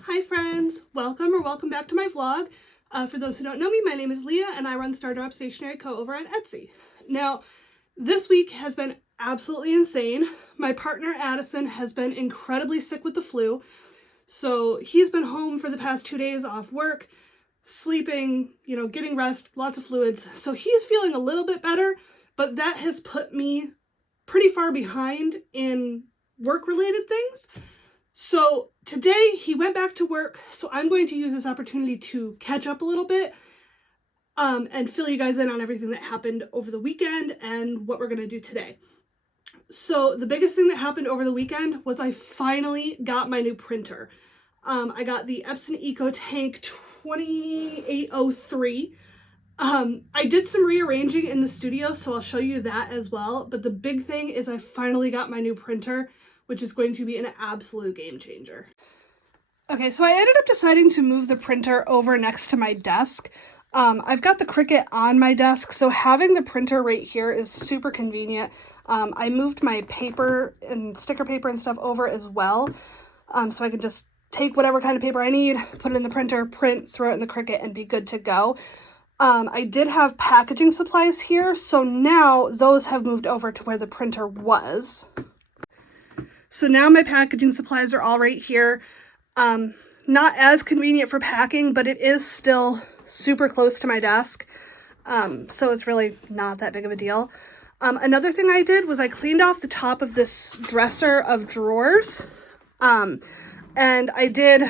Hi friends, welcome back to my vlog. For those who don't know me, my name is Leah and I run Stardrop Stationery Co. over at Etsy. Now, this week has been absolutely insane. My partner Addison has been incredibly sick with the flu, so he's been home for the past 2 days off work, sleeping, getting rest, lots of fluids. So he's feeling a little bit better, but that has put me pretty far behind in work-related things. So today he went back to work, so I'm going to use this opportunity to catch up a little bit and fill you guys in on everything that happened over the weekend and what we're going to do today. So the biggest thing that happened over the weekend was I finally got my new printer. I got the Epson EcoTank 2803. I did some rearranging in the studio, so I'll show you that as well. But the big thing is I finally got my new printer, which is going to be an absolute game changer. Okay, so I ended up deciding to move the printer over next to my desk. I've got the Cricut on my desk, so having the printer right here is super convenient. I moved my paper and sticker paper and stuff over as well, so I can just take whatever kind of paper I need, put it in the printer, print, throw it in the Cricut, and be good to go. I did have packaging supplies here, so now those have moved over to where the printer was. So now my packaging supplies are all right here. Not as convenient for packing, but it is still super close to my desk. So it's really not that big of a deal. Another thing I did was I cleaned off the top of this dresser of drawers. And I did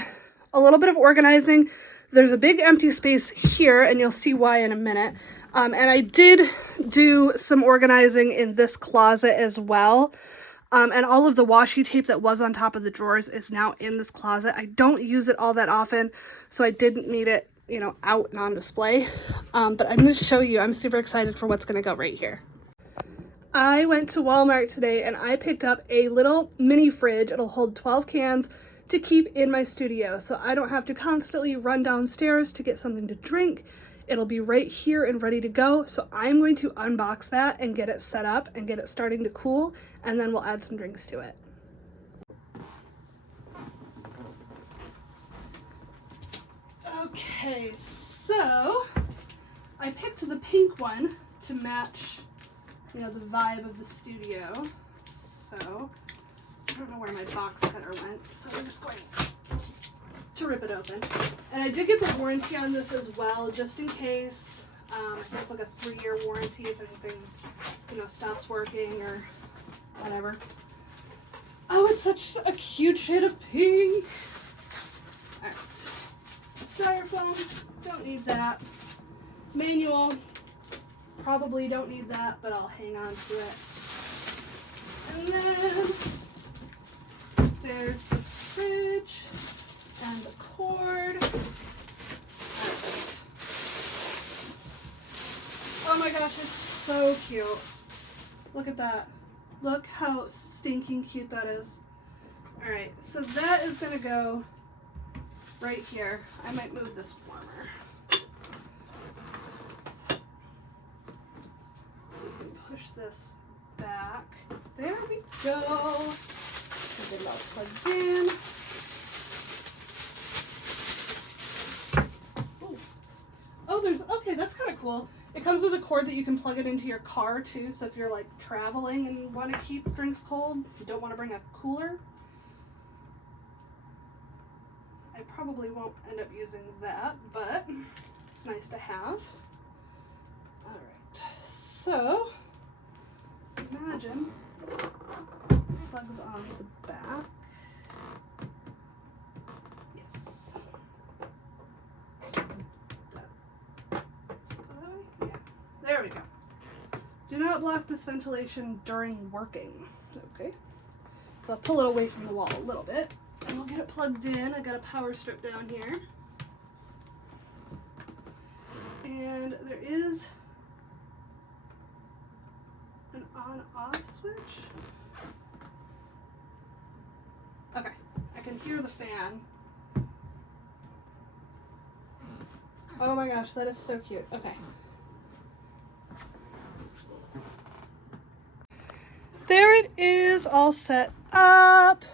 a little bit of organizing. There's a big empty space here, and you'll see why in a minute. And I did do some organizing in this closet as well. And all of the washi tape that was on top of the drawers is now in this closet. I don't use it all that often, so I didn't need it, out and on display. But I'm going to show you. I'm super excited for what's going to go right here. I went to Walmart today and I picked up a little mini fridge. It'll hold 12 cans to keep in my studio, so I don't have to constantly run downstairs to get something to drink. It'll be right here and ready to go. So I'm going to unbox that and get it set up and get it starting to cool, and then we'll add some drinks to it. Okay, so I picked the pink one to match, the vibe of the studio. So I don't know where my box cutter went, so I'm just going to rip it open. And I did get the warranty on this as well, just in case. I think it's like a 3-year warranty if anything, stops working or whatever. Oh, it's such a cute shade of pink. All right. Styrofoam, don't need that. Manual, probably don't need that, but I'll hang on to it. And then there's the fridge and the cord. Oh my gosh, it's so cute. Look at that. Look how stinking cute that is. Alright, so that is going to go right here. I might move this warmer. So you can push this back. There we go. Get it all plugged in. Ooh. Oh, okay, that's kind of cool. It comes with a cord that you can plug it into your car too, so if you're like traveling and want to keep drinks cold, you don't want to bring a cooler. I probably won't end up using that, but it's nice to have. Alright, so imagine plugs on the back. Yes. There we go. Do not block this ventilation during working. Okay. So I'll pull it away from the wall a little bit and we'll get it plugged in. I got a power strip down here. And there is an on-off switch. Okay. I can hear the fan. Oh my gosh, that is so cute. Okay. it is all set up.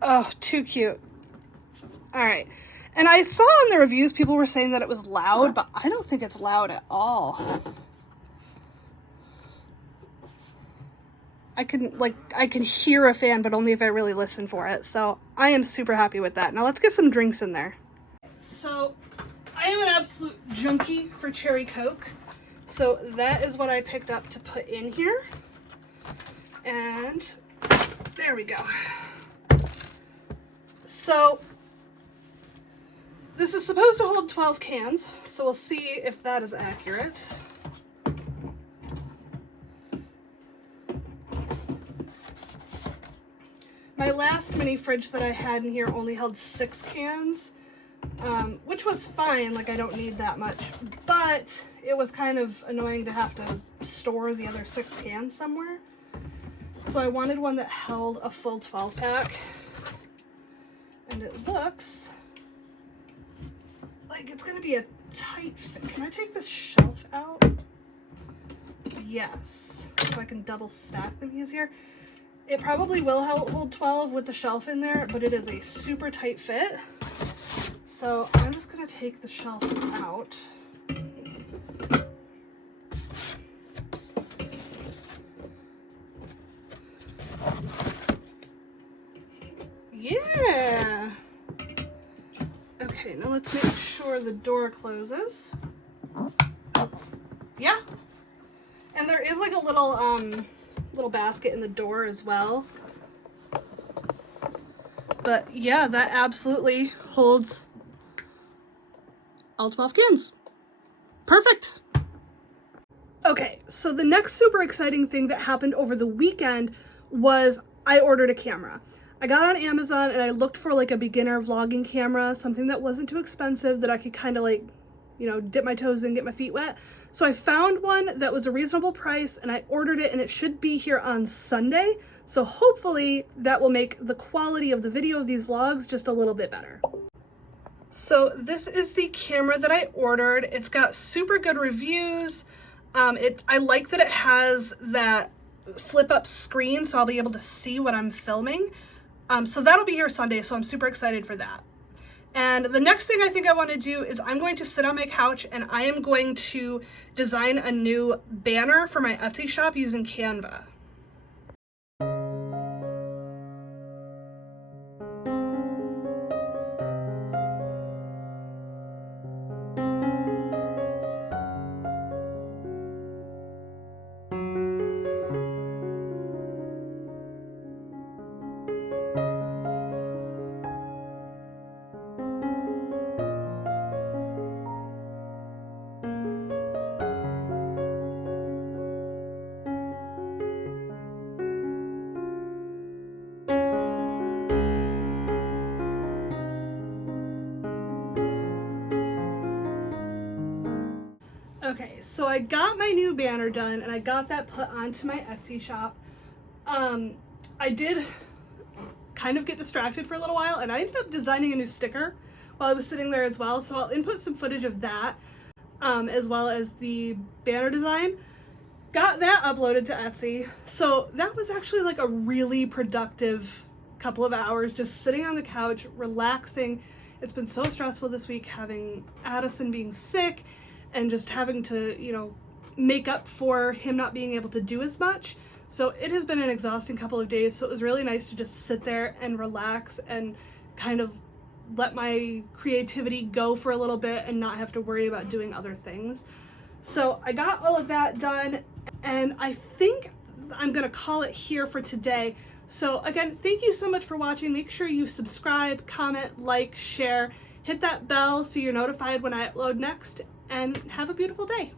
Oh, too cute. All right. And I saw in the reviews people were saying that it was loud, but I don't think it's loud at all. I can hear a fan, but only if I really listen for it. So I am super happy with that. Now let's get some drinks in there. So I am an absolute junkie for cherry Coke. So that is what I picked up to put in here. And there we go. So this is supposed to hold 12 cans, so we'll see if that is accurate. My last mini fridge that I had in here only held 6 cans, which was fine, like I don't need that much, but it was kind of annoying to have to store the other 6 cans somewhere. So I wanted one that held a full 12 pack, and it looks like it's gonna be a tight fit. Can I take this shelf out? Yes, so I can double stack them easier. It probably will hold 12 with the shelf in there, but it is a super tight fit. So I'm just gonna take the shelf out. Yeah. Okay, now let's make sure the door closes. Yeah. And there is like a little basket in the door as well. But yeah, that absolutely holds all 12 cans. Perfect. Okay, so the next super exciting thing that happened over the weekend was I ordered a camera. I got on Amazon and I looked for like a beginner vlogging camera, something that wasn't too expensive that I could kind of like, you know, dip my toes in, get my feet wet. So I found one that was a reasonable price and I ordered it, and it should be here on Sunday. So hopefully that will make the quality of the video of these vlogs just a little bit better. So this is the camera that I ordered. It's got super good reviews. I like that it has that flip up screen, so I'll be able to see what I'm filming. So that'll be here Sunday, so I'm super excited for that. And the next thing I think I want to do is I'm going to sit on my couch and I am going to design a new banner for my Etsy shop using Canva. Okay, so I got my new banner done and I got that put onto my Etsy shop. I did kind of get distracted for a little while and I ended up designing a new sticker while I was sitting there as well. So I'll input some footage of that as well as the banner design. Got that uploaded to Etsy. So that was actually like a really productive couple of hours just sitting on the couch, relaxing. It's been so stressful this week having Addison being sick and just having to, you know, make up for him not being able to do as much. So it has been an exhausting couple of days. So it was really nice to just sit there and relax and kind of let my creativity go for a little bit and not have to worry about doing other things. So I got all of that done and I think I'm gonna call it here for today. So again, thank you so much for watching. Make sure you subscribe, comment, like, share, hit that bell so you're notified when I upload next, and have a beautiful day.